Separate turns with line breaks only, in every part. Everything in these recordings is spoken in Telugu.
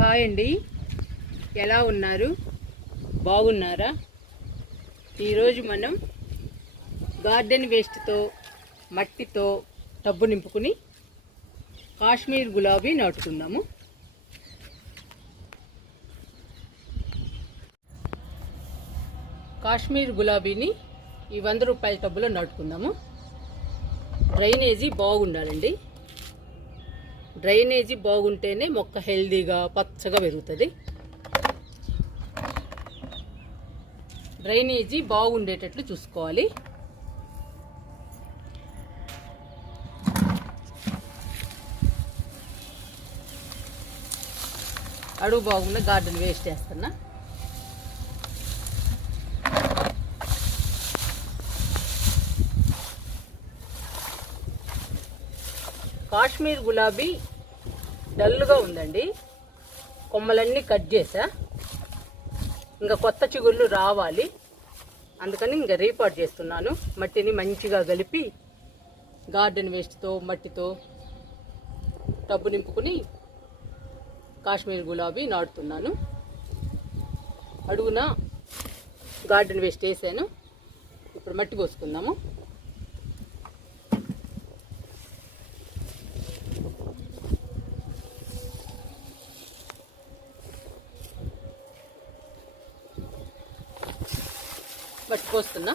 హాయ్ అండి. ఎలా ఉన్నారు? బాగున్నారా? ఈరోజు మనం గార్డెన్ వేస్ట్తో మట్టితో టబ్బు నింపుకుని కాశ్మీర్ గులాబీ నాటుకుందాము. కాశ్మీర్ గులాబీని ఈ వంద రూపాయల టబ్బులో నాటుకుందాము. డ్రైనేజీ బాగుండాలండి. డ్రైనేజీ బాగుంటేనే మొక్క హెల్దీగా పచ్చగా పెరుగుతుంది. డ్రైనేజీ బాగుండేటట్లు చూసుకోవాలి. అడుగు బాగుండే గార్డెన్ వేస్ట్ చేస్తున్నా. కాశ్మీర్ గులాబీ డల్గా ఉందండి. కొమ్మలన్నీ కట్ చేసా ఇంకా కొత్త చిగుళ్ళు రావాలి. అందుకని ఇంకా రీపాట్ చేస్తున్నాను. మట్టిని మంచిగా కలిపి గార్డెన్ వేస్ట్తో మట్టితో టబ్బు నింపుకుని కాశ్మీర్ గులాబీ నాటుతున్నాను. అడుగున గార్డెన్ వేస్ట్ వేసాను. ఇప్పుడు మట్టి పోసుకుందాము. పట్టుకొస్తున్నా. పోస్తున్నా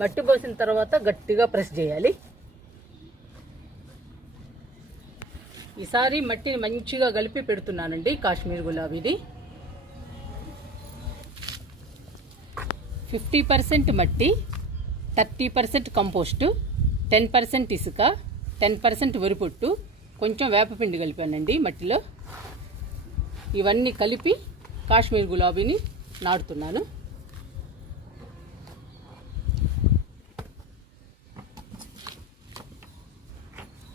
మట్టి పోసిన తర్వాత గట్టిగా ప్రెస్ చేయాలి. ఈసారి మట్టిని మంచిగా కలిపి పెడుతున్నానండి కాశ్మీర్ గులాబీది. ఫిఫ్టీ పర్సెంట్ మట్టి. Thirty percent compost ten percent ఇసుక టెన్ పర్సెంట్ వరిపొట్టు కొంచెం వేపపిండి కలిపానండి మట్టిలో. ఇవన్నీ కలిపి కాశ్మీర్ గులాబీని నాటుతున్నాను.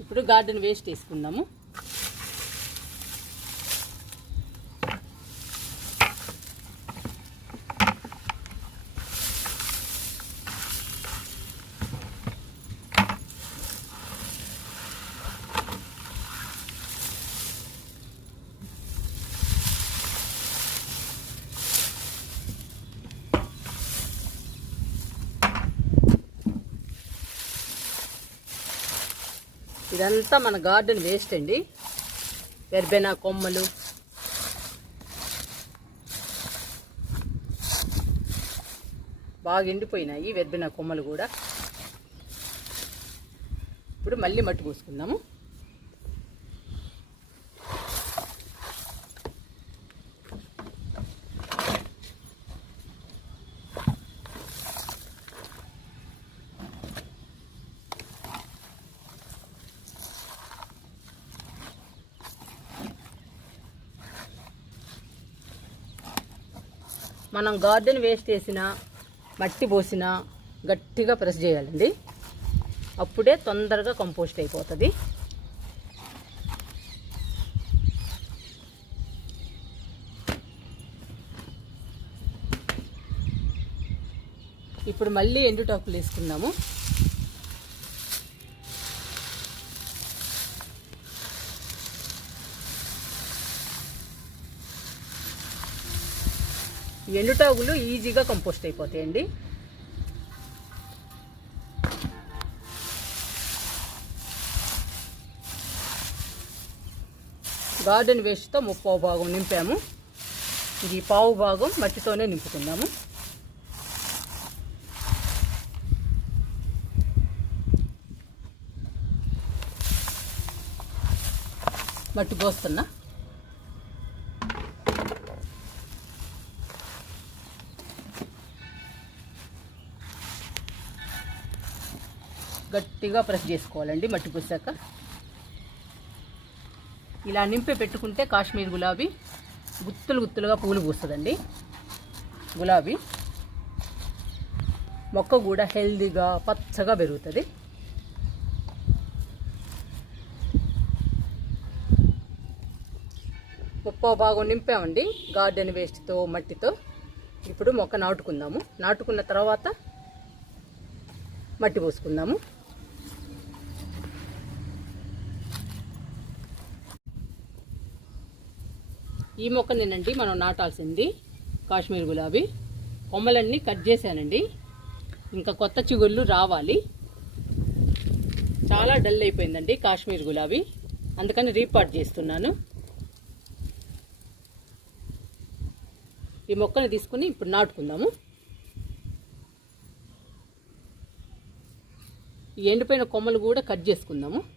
ఇప్పుడు గార్డెన్ వేస్ట్ వేసుకుందాము. ఇదంతా మన గార్డెన్ వేస్ట్ అండి. వెర్బెనా కొమ్మలు. బాగా ఎండిపోయినాయి వెర్బెనా కొమ్మలు కూడా. ఇప్పుడు మళ్ళీ మట్టి పోసుకుందాము. మనం గార్డెన్ వేస్ట్ వేసిన మట్టి పోసిన గట్టిగా ప్రెస్ చేయాలండి. అప్పుడే తొందరగా కంపోస్ట్ అయిపోతుంది. ఇప్పుడు మళ్ళీ ఎండుటాకులు వేసుకున్నాము ఎండుటాకులు ఈజీగా కంపోస్ట్ అయిపోతాయండి. గార్డెన్ వేస్ట్తో ముప్పావు భాగం నింపాము. ఇది పావు భాగం మట్టితోనే నింపుకుందాము. మట్టి పోస్తున్నా. గట్టిగా ప్రెస్ చేసుకోవాలండి మట్టి పూసాక ఇలా నింపి పెట్టుకుంటే కాశ్మీర్ గులాబీ గుత్తులు గుత్తులుగా పూలు పూస్తుందండి. గులాబీ మొక్క కూడా హెల్దీగా పచ్చగా పెరుగుతుంది. ముప్పో భాగం నింపామండి గార్డెన్ వేస్ట్తో మట్టితో. ఇప్పుడు మొక్క నాటుకుందాము. నాటుకున్న తర్వాత మట్టి పోసుకుందాము. ఈ మొక్కనేనండి మనం నాటాల్సింది కాశ్మీర్ గులాబీ. కొమ్మలన్నీ కట్ చేశానండి. ఇంకా కొత్త చిగుళ్ళు రావాలి. చాలా డల్ అయిపోయిందండి కాశ్మీర్ గులాబీ. అందుకని రీపాట్ చేస్తున్నాను. ఈ మొక్కని తీసుకుని ఇప్పుడు నాటుకుందాము. ఈ ఎండిపోయిన కొమ్మలు కూడా కట్ చేసుకుందాము.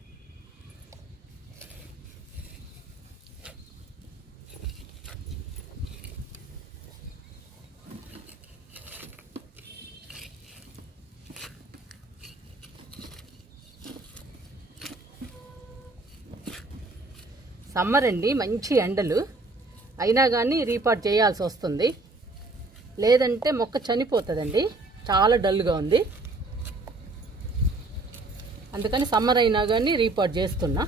సమ్మర్ అండి మంచి ఎండలు. అయినా కానీ రీపాట్ చేయాల్సి వస్తుంది. లేదంటే మొక్క చనిపోతుందండి. చాలా డల్గా ఉంది. అందుకని సమ్మర్ అయినా కానీ రీపాట్ చేస్తున్నా.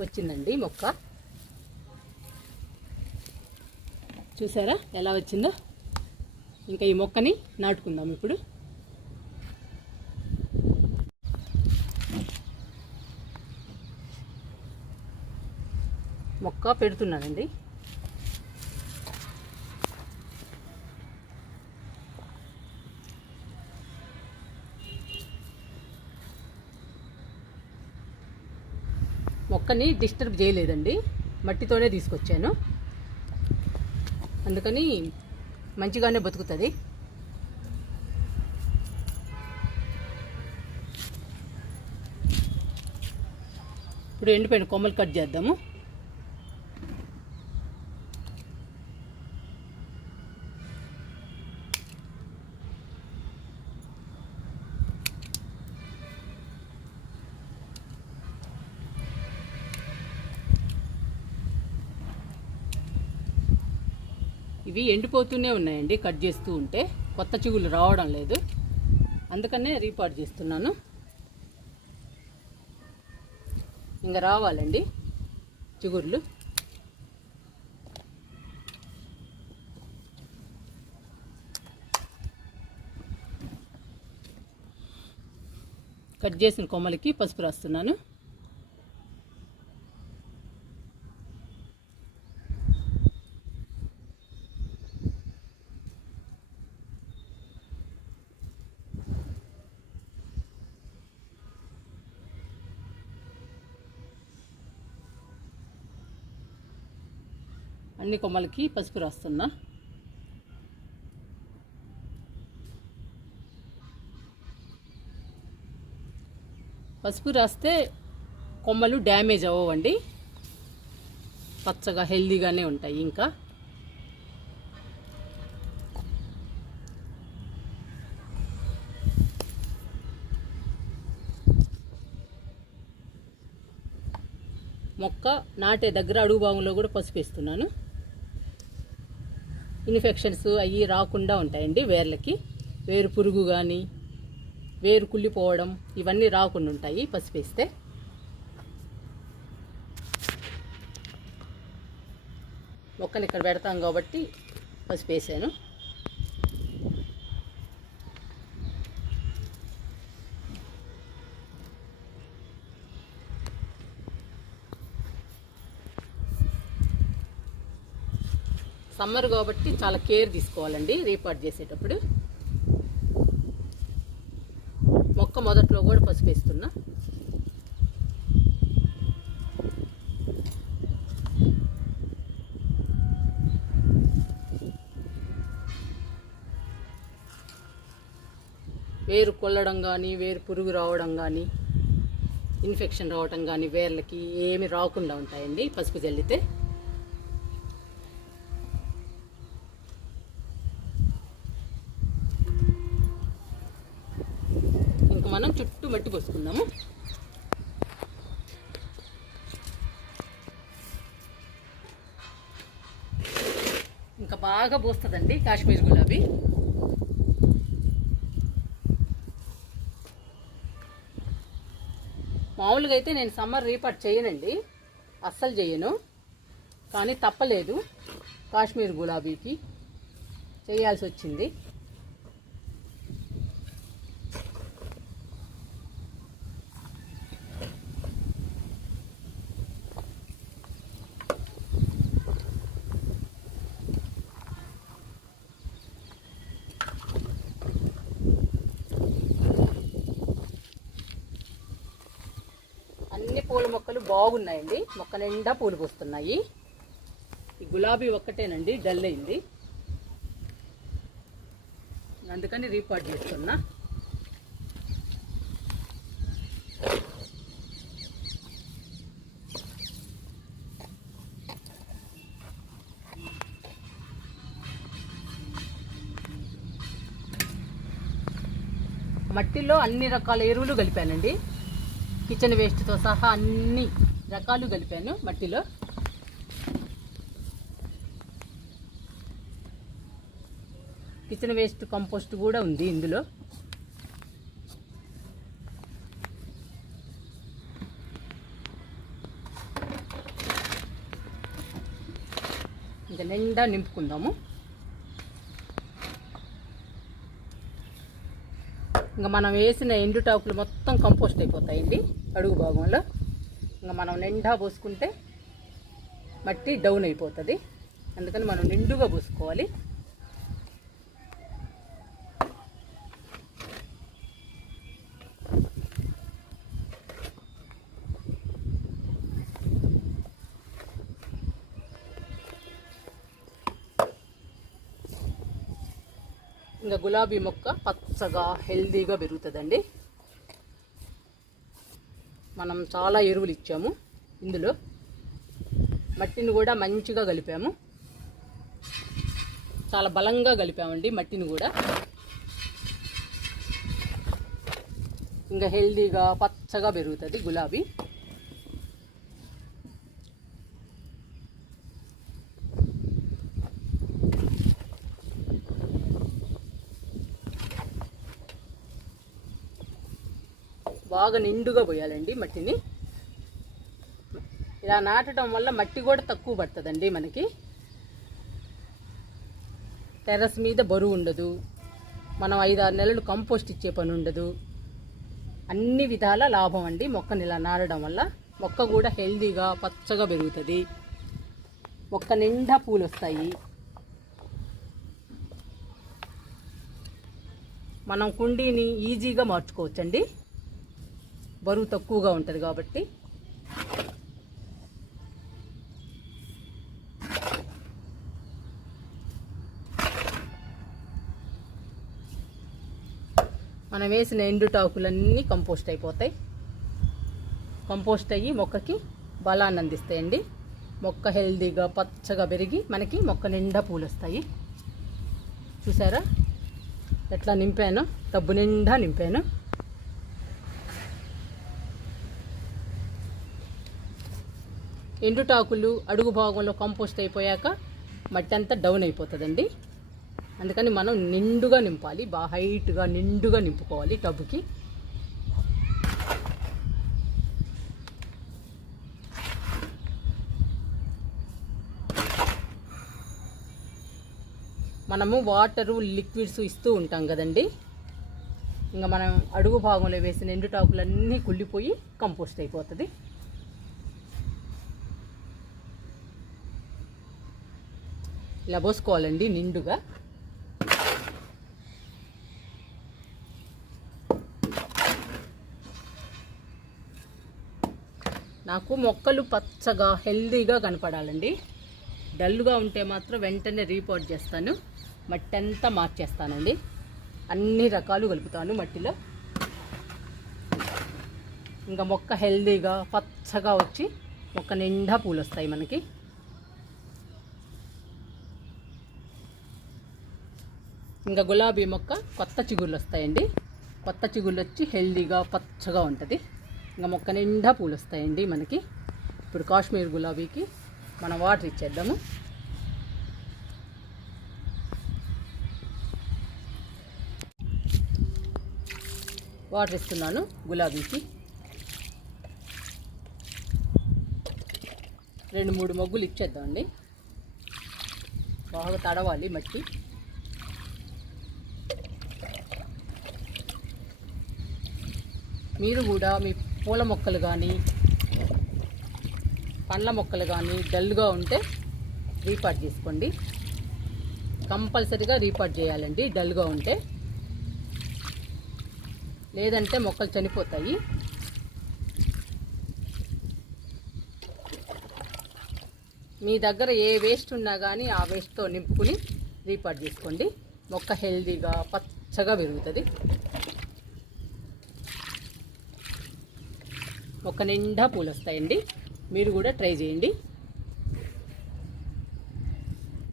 వచ్చిందండి మొక్క. చూసారా ఎలా వచ్చిందో? ఇంకా ఈ మొక్కని నాటుకుందాం ఇప్పుడు. మొక్క పెడుతున్నానండి. మొక్కని డిస్టర్బ్ చేయలేదండి. మట్టితోనే తీసుకొచ్చాను. అందుకని మంచిగానే బతుకుతుంది. ఇప్పుడు ఎండిపోయిన కొమ్మలు కట్ చేద్దాము. ఇవి ఎండిపోతూనే ఉన్నాయండి. కట్ చేస్తూ ఉంటే కొత్త చిగుళ్ళు రావడం లేదు. అందుకనే రీపాట్ చేస్తున్నాను. ఇంకా రావాలండి చిగుర్లు కట్ చేసిన కొమ్మలకి పసుపు రాస్తున్నాను. అన్ని కొమ్మలకి పసుపు రాస్తున్నా. పసుపు రాస్తే కొమ్మలు డ్యామేజ్ అవ్వండి పచ్చగా హెల్దీగానే ఉంటాయి ఇంకా. మొక్క నాటే దగ్గర అడుగు భాగంలో కూడా పసుపు వేస్తున్నాను ఇన్ఫెక్షన్స్ అవి రాకుండా ఉంటాయండి వేర్లకి. వేరు పురుగు కానీ వేరు కుళ్ళిపోవడం ఇవన్నీ రాకుండా ఉంటాయి పసుపు వేస్తే మొక్కని ఇక్కడ పెడతాం కాబట్టి పసుపు వేసాను సమ్మర్ కాబట్టి చాలా కేర్ తీసుకోవాలండి రీపాట్ చేసేటప్పుడు. మొక్క మొదట్లో కూడా పసుపు వేస్తున్నా. వేరు కొల్లడం కానీ వేరు పురుగు రావడం కానీ ఇన్ఫెక్షన్ రావడం కానీ వేర్లకి ఏమి రాకుండా ఉంటాయండి పసుపు జల్లితే ఇంకా మనం చుట్టూ మట్టి పోసుకుందాము ఇంకా బాగా పూస్తుందండి కాశ్మీర్ గులాబీ. మామూలుగా అయితే నేను సమ్మర్ రీపాట్ చేయనండి అస్సలు చేయను. కానీ తప్పలేదు కాశ్మీర్ గులాబీకి చేయాల్సి వచ్చింది అన్ని పూల మొక్కలు బాగున్నాయండి. మొక్క నిండా పూలు పూస్తున్నాయి. ఈ గులాబీ ఒక్కటేనండి డల్ అయింది. అందుకని రీపాట్ చేస్తున్నా. మట్టిలో అన్ని రకాల ఎరువులు కలిపానండి. కిచెన్ వేస్ట్తో సహా అన్ని రకాలు కలిపాను మట్టిలో. కిచెన్ వేస్ట్ కంపోస్ట్ కూడా ఉంది ఇందులో. ఇంకా నిండా నింపుకుందాము. ఇంకా మనం వేసిన ఎండుటాకులు మొత్తం కంపోస్ట్ అయిపోతాయండి అడుగు భాగంలో. ఇంకా మనం నిండా పోసుకుంటే మట్టి డౌన్ అయిపోతుంది. అందుకని మనం నిండుగా పోసుకోవాలి. ఇంకా గులాబీ మొక్క పచ్చగా హెల్దీగా పెరుగుతుందండి. మనం చాలా ఎరువులు ఇచ్చాము ఇందులో. మట్టిని కూడా మంచిగా కలిపాము. చాలా బలంగా కలిపామండి మట్టిని కూడా. ఇంకా హెల్దీగా పచ్చగా పెరుగుతుంది గులాబీ. బాగా నిండుగా పోయాలండి మట్టిని. ఇలా నాటడం వల్ల మట్టి కూడా తక్కువ పడుతుందండి మనకి. టెర్రస్ మీద బరువు ఉండదు. మనం ఐదు ఆరు నెలలు కంపోస్ట్ ఇచ్చే పని ఉండదు. అన్ని విధాల లాభం అండి మొక్కని ఇలా నాటడం వల్ల. మొక్క కూడా హెల్దీగా పచ్చగా పెరుగుతుంది. మొక్క నిండా పూలు వస్తాయి. మనం కుండీని ఈజీగా మార్చుకోవచ్చండి. బరువు తక్కువగా ఉంటుంది కాబట్టి. మనం వేసిన ఎండుటాకులన్నీ కంపోస్ట్ అయిపోతాయి. కంపోస్ట్ అయ్యి మొక్కకి బలాన్ని అందిస్తాయండి. మొక్క హెల్దీగా పచ్చగా పెరిగి మనకి మొక్క నిండా పూలు వస్తాయి చూసారా? ఎట్లా నింపాను? టబ్బు నిండా నింపాను. ఎండుటాకులు అడుగు భాగంలో కంపోస్ట్ అయిపోయాక మట్టి అంతా డౌన్ అయిపోతుందండి. అందుకని మనం నిండుగా నింపాలి. బాగా హైట్గా నిండుగా నింపుకోవాలి టబ్బుకి మనము వాటరు లిక్విడ్స్ ఇస్తూ ఉంటాం కదండి. ఇంకా మనం అడుగు భాగంలో వేసిన ఎండుటాకులన్నీ కుళ్ళిపోయి కంపోస్ట్ అయిపోతుంది. ఇలా పోసుకోవాలండి నిండుగా. నాకు మొక్కలు పచ్చగా హెల్దీగా కనపడాలండి. డల్గా ఉంటే మాత్రం వెంటనే రీపోర్ట్ చేస్తాను. మట్టి అంతా మార్చేస్తానండి. అన్ని రకాలు కలుపుతాను మట్టిలో. ఇంకా మొక్క హెల్దీగా పచ్చగా వచ్చి మొక్క నిండా పూలు వస్తాయి మనకి. ఇంకా గులాబీ మొక్క కొత్త చిగుళ్ళు వస్తాయండి. కొత్త చిగుళ్ళు వచ్చి హెల్దీగా పచ్చగా ఉంటుంది. ఇంకా మొక్క నిండా పూలు వస్తాయండి మనకి. ఇప్పుడు కాశ్మీర్ గులాబీకి మనం వాటర్ ఇచ్చేద్దాము. వాటర్ ఇస్తున్నాను గులాబీకి. రెండు మూడు మొగ్గులు ఇచ్చేద్దామండి. బాగా తడవాలి మట్టి. మీరు కూడా మీ పూల మొక్కలు కానీ పండ్ల మొక్కలు కానీ డల్గా ఉంటే రీపాట్ చేసుకోండి. కంపల్సరీగా రీపాట్ చేయాలండి డల్గా ఉంటే. లేదంటే మొక్కలు చనిపోతాయి. మీ దగ్గర ఏ వేస్ట్ ఉన్నా కానీ ఆ వేస్ట్తో నింపుకుని రీపాట్ చేసుకోండి. మొక్క హెల్దీగా పచ్చగా పెరుగుతుంది. ఒక నిండా పూలు వస్తాయండి మీరు కూడా ట్రై చేయండి.